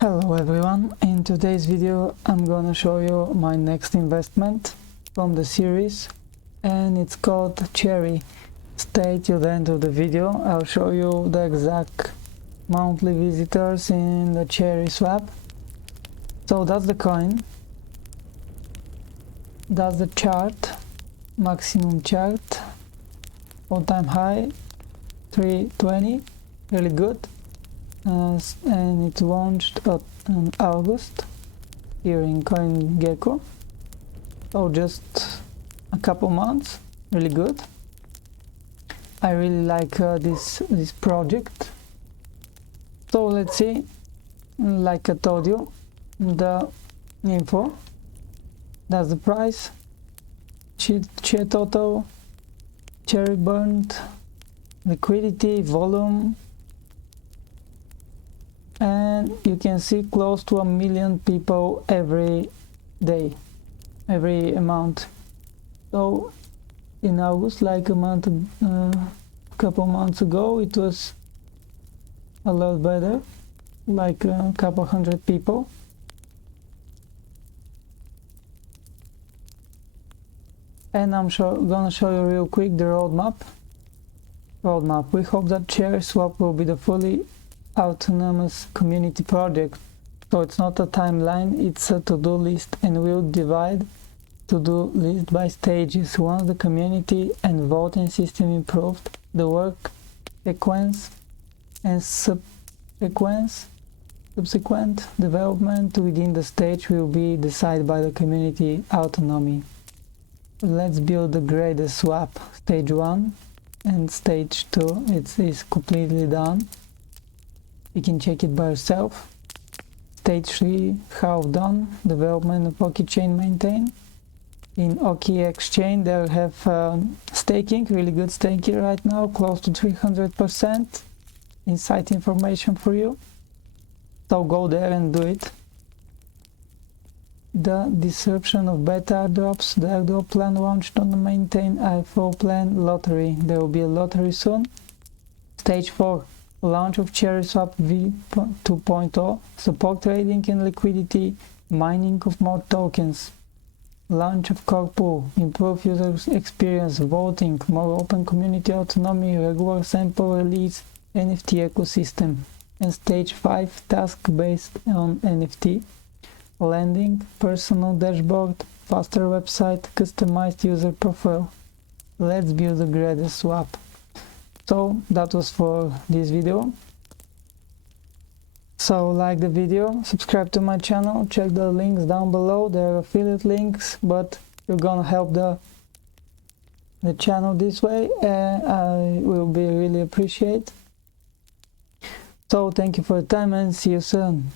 Hello everyone, in today's video I'm gonna show you my next investment from the series and it's called Cherry. Stay till the end of the video. I'll show you the exact monthly visitors in the CherrySwap. So that's the coin, that's the chart, maximum chart, all-time high 320, really good. And it launched in August here in CoinGecko, so just a couple months, really good. I really like this project. So let's see, like I told you, the info, that's the price, CHE total, cherry burned, liquidity, volume, and you can see close to 1 million people every day, every amount. So in August, like a couple months ago, it was a lot better, like a couple hundred people. And I'm gonna show you real quick the roadmap. We hope that CherrySwap will be the fully autonomous community project. So it's not a timeline, it's a to-do list, and we'll divide to-do list by stages. Once the community and voting system improved, the work sequence and subsequent development within the stage will be decided by the community autonomy. Let's build the greatest swap, stage 1 and stage 2. It's completely done. You can check it by yourself. Stage 3, half done, development of Axie chain maintain. In Axie Exchange they have staking, really good staking right now, close to 300%. Inside information for you, so go there and do it. The disruption of beta airdrops, the airdrop plan launched on the maintain IFO plan lottery. There will be a lottery soon. Stage 4, launch of CherrySwap v2.0, support trading and liquidity, mining of more tokens, launch of core pool, improve user experience, voting, more open community autonomy, regular sample release, NFT ecosystem. And stage 5, task based on NFT, landing, personal dashboard, faster website, customized user profile. Let's build the greatest swap. So that was for this video. So like the video, subscribe to my channel, check the links down below. There are affiliate links, but you're gonna help the channel this way, and I will be really appreciate. So thank you for your time and see you soon.